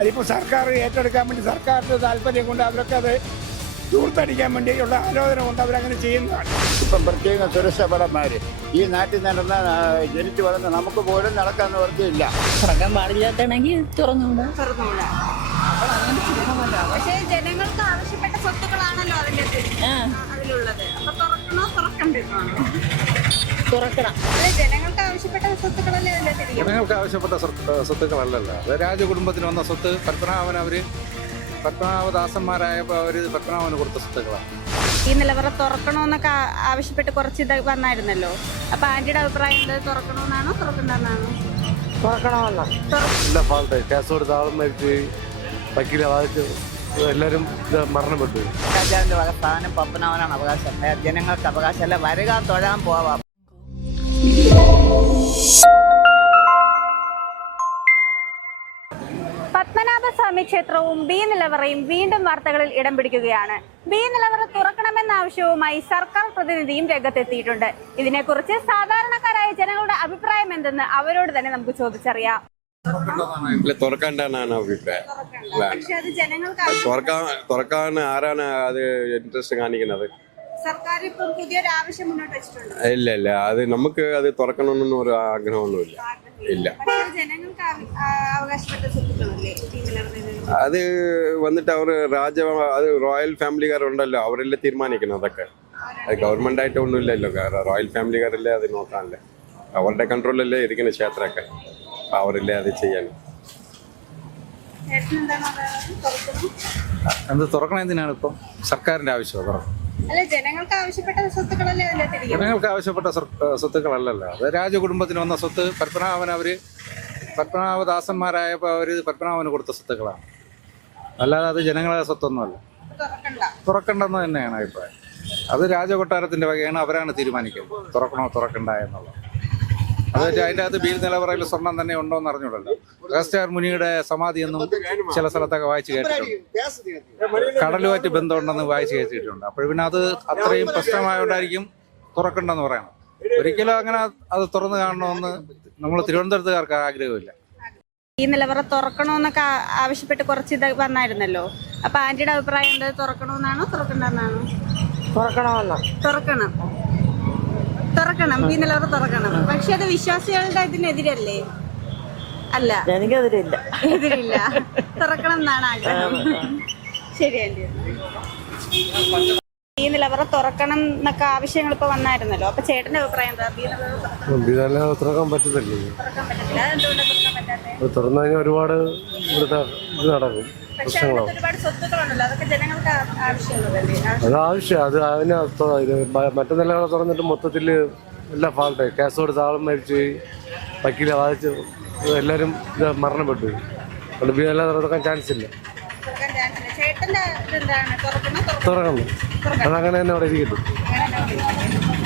അതിപ്പോൾ സർക്കാർ ഏറ്റെടുക്കാൻ വേണ്ടി സർക്കാരിന്റെ താല്പര്യം കൊണ്ട് അവരൊക്കെ അത് ദൂർത്തടിക്കാൻ വേണ്ടിയുള്ള ആലോചന കൊണ്ട് അവരങ്ങനെ ചെയ്യുന്നതാണ്. ഇപ്പം പ്രത്യേക സുരക്ഷാപരന്മാർ ഈ നാട്ടിൽ നടന്ന ജനിച്ചു വളർന്ന നമുക്ക് പോലും നടക്കാൻ നിവർത്തിയില്ല തുറക്കാൻ പാടില്ലാത്തണെങ്കിൽ തുറന്നുകൂടാ തുറന്നുകൂടാ പക്ഷേ ജനങ്ങൾക്ക് ആവശ്യപ്പെട്ട സ്വത്തുക്കളാണല്ലോ അതിന്റെ ആ. അതിലുള്ളത്. അപ്പൊ തുറക്കണോ? തുറക്കണ്ടെന്നാണോ തുറക്കണം. ജനങ്ങൾക്ക് ആവശ്യപ്പെട്ട സ്വത്തുക്കളല്ലേ ജനങ്ങൾക്ക് ആവശ്യപ്പെട്ട സ്വത്തുക്കളല്ലല്ലോ. അത് രാജകുടുംബത്തിന് വന്ന സ്വത്ത് പത്മനാഭൻ അവർ പത്മനാഭദാസന്മാരായപ്പോൾ അവർ പത്മനാഭന് കൊടുത്ത സ്വത്തുക്കളാണ് ഈ നിലവറ തുറക്കണോന്നൊക്കെ ആവശ്യപ്പെട്ട് കുറച്ച് ഇത് വന്നായിരുന്നല്ലോ. അപ്പൊ ആന്റിയുടെ അഭിപ്രായം എന്താ? തുറക്കണമെന്നാണോ? തുറക്കണ്ടെന്നാണോ? എല്ലാ ഫാൾട്ട് കേസ് കൊടുത്ത ആളും മരിച്ചു വക്കീലെ വാദിച്ചു എല്ലാവരും ഇത് മരണപ്പെട്ടു. രാജാവിന്റെ അവകാശം പപ്പനാവനാണ് അവകാശം. അല്ല? ജനങ്ങൾക്ക് അവകാശമല്ല വരിക തൊഴാൻ പോവാം. പത്മനാഭസ്വാമി ക്ഷേത്രവും ബി നിലവറയും വീണ്ടും വാർത്തകളിൽ ഇടം പിടിക്കുകയാണ്. ബി നിലവറ തുറക്കണമെന്ന ആവശ്യവുമായി സർക്കാർ പ്രതിനിധിയും രംഗത്തെത്തിയിട്ടുണ്ട്. ഇതിനെക്കുറിച്ച് സാധാരണക്കാരായ ജനങ്ങളുടെ അഭിപ്രായം എന്തെന്ന് അവരോട് തന്നെ നമുക്ക് ചോദിച്ചറിയാം. തുറക്കണ്ടെന്നാണ് അഭിപ്രായം. തുറക്കാൻ തുറക്കാൻ ആരാണ് അത് ഇൻട്രസ്റ്റ് കാണിക്കുന്നത്? ഇല്ല ഇല്ല. അത് നമുക്ക് അത് തുറക്കണമെന്നൊന്നും ഒരു ആഗ്രഹമൊന്നുമില്ല ഇല്ല. അത് വന്നിട്ട് അവർ രാജ അത് റോയൽ ഫാമിലിക്കാരുണ്ടല്ലോ അവരല്ലേ തീരുമാനിക്കണം അതൊക്കെ. അത് ഗവൺമെന്റ് ആയിട്ട് ഒന്നുമില്ലല്ലോ ഇല്ലല്ലോ റോയൽ ഫാമിലിക്കാരല്ലേ അത് നോക്കാനല്ലേ. അവരുടെ കൺട്രോളിലല്ലേ ഇരിക്കുന്ന ക്ഷേത്രമൊക്കെ അവരല്ലേ അത് ചെയ്യാൻ. എന്ത്? തുറക്കണം എന്തിനാണ് ഇപ്പം? സർക്കാരിന്റെ ആവശ്യമാണ് തുറക്കണം ജനങ്ങൾക്ക് ആവശ്യപ്പെട്ട സ്വത്തുക്കളല്ലല്ലോ. അത് രാജകുടുംബത്തിന് വന്ന സ്വത്ത് പത്മനാഭൻ അവർ പത്മനാഭദാസന്മാരായപ്പോൾ അവർ പത്മനാഭന് കൊടുത്ത സ്വത്തുക്കളാണ്. അല്ലാതെ അത് ജനങ്ങളുടെ സ്വത്തൊന്നുമല്ല. തുറക്കണ്ട? തുറക്കണ്ടെന്ന് തന്നെയാണ് അഭിപ്രായം. അത് രാജകൊട്ടാരത്തിന്റെ വകയാണ് അവരാണ് തീരുമാനിക്കുന്നത്. തുറക്കണോ തുറക്കണ്ട എന്നുള്ളത്. അത് അതിന്റെ അകത്ത് ബീൽ നിലവറയിൽ സ്വർണം തന്നെ ഉണ്ടോ എന്ന് അറിഞ്ഞൂടല്ലോ അഗസ്ത്യാർ മുനിയുടെ സമാധി എന്നും ചില സ്ഥലത്തൊക്കെ വായിച്ചു കേട്ടിട്ടുണ്ട്. കടലുമായിട്ട് ബന്ധമുണ്ടെന്ന് വായിച്ചു കേട്ടിട്ടുണ്ട്. അപ്പോൾ പിന്നെ അത് അത്രയും പ്രശ്നമായോണ്ടായിരിക്കും തുറക്കണ്ടെന്ന് പറയണം. ഒരിക്കലും അങ്ങനെ അത് തുറന്നു കാണണമെന്ന് നമ്മൾ തിരുവനന്തപുരത്തുകാർക്ക് ആഗ്രഹമില്ല. ഈ നിലവറ തുറക്കണമെന്നൊക്കെ ആവശ്യപ്പെട്ട് കുറച്ച് ഇത് വന്നായിരുന്നല്ലോ അപ്പൊ ആന്റിയുടെ അഭിപ്രായം എന്താ? തുറക്കണമെന്നാണോ? തുറക്കണ്ടെന്നാണോ? തുറക്കണം. തുറക്കണം ഈ നിലവറ തുറക്കണം. പക്ഷെ അത് വിശ്വാസികളുടെ ഇതിനെതിരല്ലേ? അല്ല. എനിക്കതിരില്ല. എതിരില്ല. തുറക്കണം എന്നാണ് ആഗ്രഹം. ശരി ആന്റി. ഈ നിലവറ തുറക്കണം എന്നൊക്കെ ആവശ്യങ്ങൾ ഇപ്പൊ വന്നായിരുന്നല്ലോ. അപ്പൊ ചേട്ടന്റെ അഭിപ്രായം എന്താ? ഈ നിലവറ തുറക്കാൻ പറ്റത്തില്ല തുറക്കാൻ പറ്റത്തില്ല. ഇത് തുറന്നു കഴിഞ്ഞാൽ ഒരുപാട് ഇവിടുത്തെ ഇത് നടക്കും പ്രശ്നങ്ങളാവും. അത് ആവശ്യം അത് അതിന് മറ്റു നിലകളെ തുറന്നിട്ട് മൊത്തത്തിൽ എല്ലാ ഫാൾട്ട് കേസ് കൊടുത്ത് ആളും മരിച്ചു വക്കീലെ വാദിച്ചു എല്ലാവരും ഇത് മരണപ്പെട്ടു. അതുകൊണ്ട് ബി എല്ലാം തുറക്കാൻ ചാൻസ് ഇല്ല. തുറക്കണോ. തുറക്കണം. അതങ്ങനെ തന്നെ അവിടെ ഇരിക്കട്ടെ.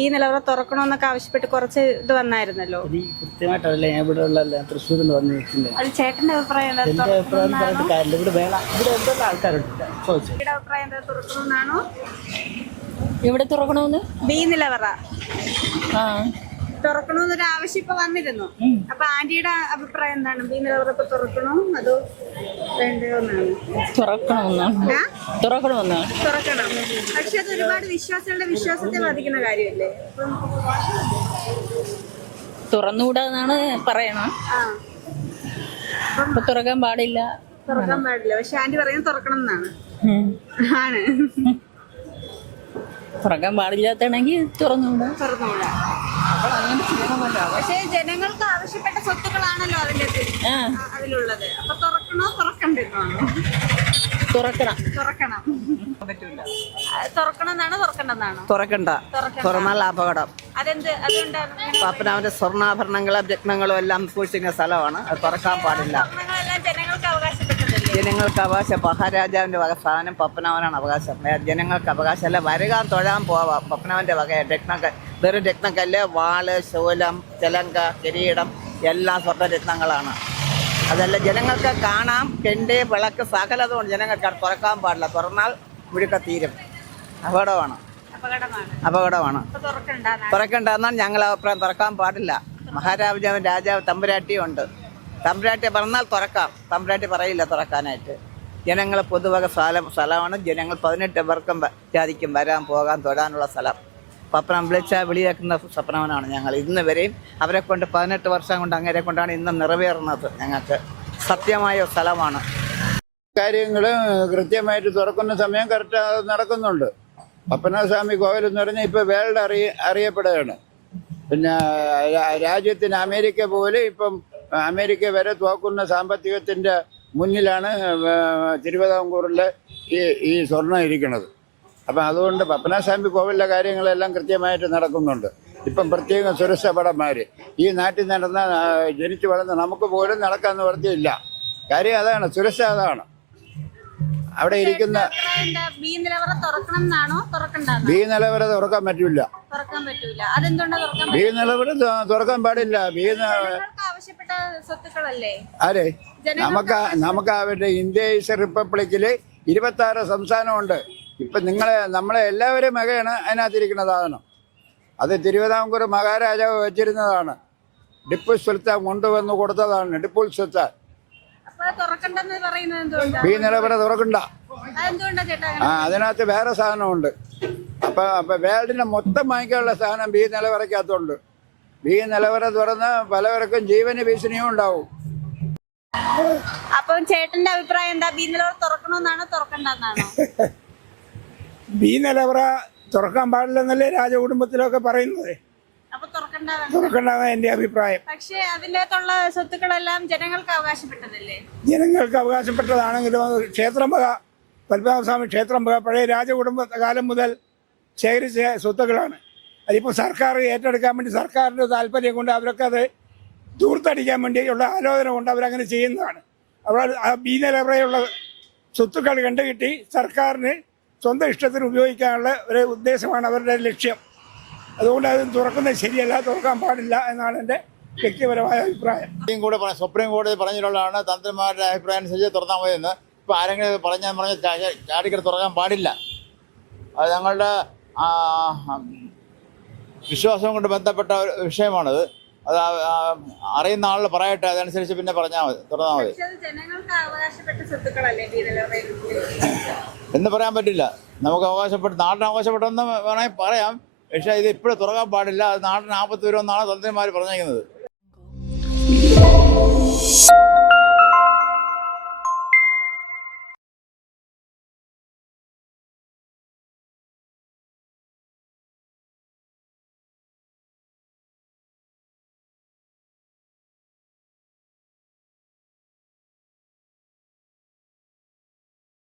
ഈ നിലവറ തുറക്കണമെന്നൊക്കെ ആവശ്യപ്പെട്ട് കുറച്ച് ഇത് വന്നായിരുന്നല്ലോ. കൃത്യമായിട്ടല്ല ഞാൻ ഇവിടെ ഉള്ള തൃശ്ശൂരിൽ നിന്ന് വന്ന് നിൽക്കുന്നത് അത് ചേട്ടന്റെ അഭിപ്രായം എന്താ? എന്റെ അഭിപ്രായം തുറക്കണമെന്നാണോ? പറഞ്ഞിട്ട് കാര്യമില്ല. ഇവിടെ വേള ഇവിടെ എന്തെല്ലാം ആൾക്കാരുണ്ട്? ചോദിച്ചു. ചേട്ടന്റെ അഭിപ്രായം എന്താ? തുറക്കണമെന്നാണോ? എവിടെ തുറക്കണമെന്ന്? ബി നിലവറ. ആ. തുറക്കണമെന്നൊരു ആവശ്യം ഇപ്പൊ വന്നിരുന്നു. അപ്പൊ ആന്റിയുടെ അഭിപ്രായം എന്താണ്? ബി നിലവറ ഇപ്പൊ തുറക്കണോ? അതോ വേണ്ടയോ എന്നാണ് തുറക്കണമെന്നാണ്? തുറക്കണമെന്നാണ്. തുറക്കണം. പക്ഷെ അത് ഒരുപാട് വിശ്വാസികളുടെ വിശ്വാസത്തെ ബാധിക്കുന്ന കാര്യമല്ലേ? തുറന്നുകൂടാന്നാണ് പറയണം. അപ്പൊ തുറക്കാൻ പാടില്ല. തുറക്കാൻ പാടില്ല. പക്ഷെ ആന്റി പറയുന്നത് തുറക്കണം എന്നാണ്. ആണ്. തുറക്കാൻ പാടില്ലാത്തണെങ്കിൽ തുറന്നുകൂടാ. തുറന്നുകൂടാ. പക്ഷെ ജനങ്ങൾക്ക് ആവശ്യപ്പെട്ട സ്വത്തുക്കളാണല്ലോ അതിന്റെ അതിലുള്ളത്. അപ്പൊ തുറക്കണോ? തുറക്കണ്ടോ തുറക്കണം. തുറക്കണം. ആ, തുറക്കണമെന്നാണോ? തുറക്കണ്ടെന്നാണോ? തുറക്കണ്ട. തുറന്നാൽ അപകടം. അതെന്ത്? അതുകൊണ്ടാണ് പപ്പനാവിന്റെ സ്വർണാഭരണങ്ങളും രത്നങ്ങളും എല്ലാം സൂക്ഷിക്കുന്ന സ്ഥലമാണ്. അത് തുറക്കാൻ പാടില്ല. ജനങ്ങൾക്ക് അവകാശം. മഹാരാജാവിന്റെ വക സാധനം പപ്പനാവനാണ് അവകാശം. ജനങ്ങൾക്ക് അവകാശമല്ല വരകാൻ തൊഴാൻ പോവാം പപ്പനാവന്റെ വക. രത്നക്ക വെറും രത്നക്കല്ല് വാൾ ശൂലം ചെലങ്ക കിരീടം എല്ലാം സ്വർണരത്നങ്ങളാണ് അതല്ല ജനങ്ങൾക്ക് കാണാം കെണ്ട് വിളക്ക് സകലതുകൊണ്ട് ജനങ്ങൾക്ക് തുറക്കാൻ പാടില്ല. തുറന്നാൽ മുഴുക്ക തീരും. അപകടമാണ്. അപകടമാണ്. തുറക്കണ്ടെന്നാണ് ഞങ്ങളുടെ ഞങ്ങൾ അഭിപ്രായം തുറക്കാൻ പാടില്ല. മഹാരാജാവും രാജാവ് തമ്പുരാട്ടിയും ഉണ്ട്. തമ്പുരാട്ടി പറഞ്ഞാൽ തുറക്കാം. തമ്പുരാട്ടി പറയില്ല തുറക്കാനായിട്ട്. ജനങ്ങൾ പൊതുവക സ്ഥലം സ്ഥലമാണ്. ജനങ്ങൾ പതിനെട്ട് പേർക്കും ജാതിക്കും വരാൻ പോകാൻ തൊടാനുള്ള സ്ഥലം. പപ്പനം വിളിച്ചാൽ വിളിയാക്കുന്ന സ്വപ്നവനാണ് ഞങ്ങൾ. ഇന്ന് വരെയും അവരെ കൊണ്ട് പതിനെട്ട് വർഷം കൊണ്ട് അങ്ങേരെ കൊണ്ടാണ് ഇന്ന് നിറവേറുന്നത് ഞങ്ങൾക്ക്. സത്യമായ സ്ഥലമാണ്. കാര്യങ്ങൾ കൃത്യമായിട്ട് തുറക്കുന്ന സമയം കറക്റ്റ് നടക്കുന്നുണ്ട്. പപ്പനാസ്വാമി കോവിൽ എന്ന് പറഞ്ഞാൽ ഇപ്പോൾ വേൾഡ് അറിയ അറിയപ്പെടുകയാണ്. പിന്നെ രാജ്യത്തിന് അമേരിക്ക പോലെ ഇപ്പം അമേരിക്ക വരെ തോക്കുന്ന സാമ്പത്തികത്തിന്റെ മുന്നിലാണ് തിരുവിതാംകൂറിലെ ഈ ഈ സ്വർണം ഇരിക്കുന്നത്. അപ്പം അതുകൊണ്ട് പപ്പനാസ്വാമി കോവിലിലെ കാര്യങ്ങളെല്ലാം കൃത്യമായിട്ട് നടക്കുന്നുണ്ട്. ഇപ്പം പ്രത്യേകം സുരക്ഷാ ഭടന്മാർ ഈ നാട്ടിൽ നടന്ന ജനിച്ചു വളർന്ന നമുക്ക് പോലും നടക്കാൻ നിവർത്തിയില്ല കാര്യം അതാണ് സുരക്ഷ അതാണ്. അവിടെ ഇരിക്കുന്ന ബി നിലവറ തുറക്കണം എന്നാണോ? തുറക്കണ്ടെന്നോ ബി നിലവറ തുറക്കാൻ പറ്റില്ല തുറക്കാൻ പറ്റൂല. അതെന്തുകൊണ്ടാ തുറക്കാൻ ബി നിലവറ തുറക്കാൻ പാടില്ല. ബി ആവശ്യപ്പെട്ട സ്വത്തുക്കളല്ലേ? ആരെ? നമുക്ക് നമുക്ക് അവരുടെ ഇന്ത്യ റിപ്പബ്ലിക്കിൽ ഇരുപത്തി ആറ് സംസ്ഥാനമുണ്ട്. ഇപ്പൊ നിങ്ങളെ നമ്മളെ എല്ലാവരും മകയാണ് അതിനകത്തിരിക്കുന്ന സാധനം. അത് തിരുവിതാംകൂർ മഹാരാജാവ് വെച്ചിരുന്നതാണ്. ടിപ്പു സുൽത്താൻ കൊണ്ടുവന്ന് കൊടുത്തതാണ്. ടിപ്പു സുൽത്താൻ. തുറക്കണ്ടെന്ന് പറയുന്നത് ബി നിലവര തുറക്കണ്ട. അതെന്തുകൊണ്ടാ ചേട്ടാ? ആ അതിനകത്ത് വേറെ സാധനമുണ്ട്. അപ്പൊ അപ്പൊ വേൾഡിനെ മൊത്തം വാങ്ങിക്കാനുള്ള സാധനം ബി നിലവറയ്ക്കകത്തുണ്ട് ബി നിലവറ തുറന്ന് പലവർക്കും ജീവന് ഭീഷണിയും ഉണ്ടാവും. അപ്പം ചേട്ടന്റെ അഭിപ്രായം എന്താ? ബി നിലവറ തുറക്കണമെന്നാണോ തുറക്കണ്ടെന്നാണോ? ബി നിലവറ തുറക്കാൻ പാടില്ലെന്നല്ലേ രാജകുടുംബത്തിലൊക്കെ പറയുന്നത്? തുറക്കണ്ടെന്നാണ് എന്റെ അഭിപ്രായം. പക്ഷേ അതിനകത്തുള്ള സ്വത്തുക്കളെല്ലാം ജനങ്ങൾക്ക് അവകാശപ്പെട്ടതല്ലേ? ജനങ്ങൾക്ക് അവകാശപ്പെട്ടതാണെങ്കിലും അത് ക്ഷേത്രം വക പത്മനാഭസ്വാമി ക്ഷേത്രം വക പഴയ രാജകുടുംബ കാലം മുതൽ ശേഖരിച്ച സ്വത്തുക്കളാണ്. അതിപ്പോൾ സർക്കാർ ഏറ്റെടുക്കാൻ വേണ്ടി സർക്കാരിന്റെ താല്പര്യം കൊണ്ട് അവരൊക്കെ അത് ദൂർത്തടിക്കാൻ വേണ്ടിയുള്ള ആലോചന കൊണ്ട് അവരങ്ങനെ ചെയ്യുന്നതാണ്. അവിടെ ആ ബി നിലവറയുള്ള സ്വത്തുക്കൾ കണ്ടുകിട്ടി സർക്കാരിന് സ്വന്തം ഇഷ്ടത്തിന് ഉപയോഗിക്കാനുള്ള ഒരു ഉദ്ദേശമാണ് അവരുടെ ലക്ഷ്യം. അതുകൊണ്ട് അത് തുറക്കുന്നത് ശരിയല്ല തുറക്കാൻ പാടില്ല എന്നാണ് എന്റെ വ്യക്തിപരമായ അഭിപ്രായം. സുപ്രീം കോടതി സുപ്രീം കോടതി പറഞ്ഞിട്ടുള്ളതാണ് തന്ത്രിമാരുടെ അഭിപ്രായം അനുസരിച്ച് തുറന്നാൽ മതിയെന്ന്. ഇപ്പം ആരെങ്കിലും പറഞ്ഞാൽ പറഞ്ഞ ചാടിക്കട ചാടിക്കറി തുറക്കാൻ പാടില്ല. അത് ഞങ്ങളുടെ വിശ്വാസം കൊണ്ട് ബന്ധപ്പെട്ട ഒരു വിഷയമാണത്. അത് അറിയുന്ന ആളിൽ പറയട്ടെ അതനുസരിച്ച് പിന്നെ പറഞ്ഞാൽ മതി തുറന്നാൽ മതി. എന്ന് പറയാൻ പറ്റില്ല. നമുക്ക് അവകാശപ്പെട്ട് നാടിന് അവകാശപ്പെട്ടെന്ന് വേണമെങ്കിൽ പറയാം. പക്ഷേ ഇത് ഇപ്പോഴും തുറക്കാൻ പാടില്ല. അത് നാടിന് ആപത്ത് വരുമെന്നാണ് തന്ത്രിമാർ പറഞ്ഞിരിക്കുന്നത്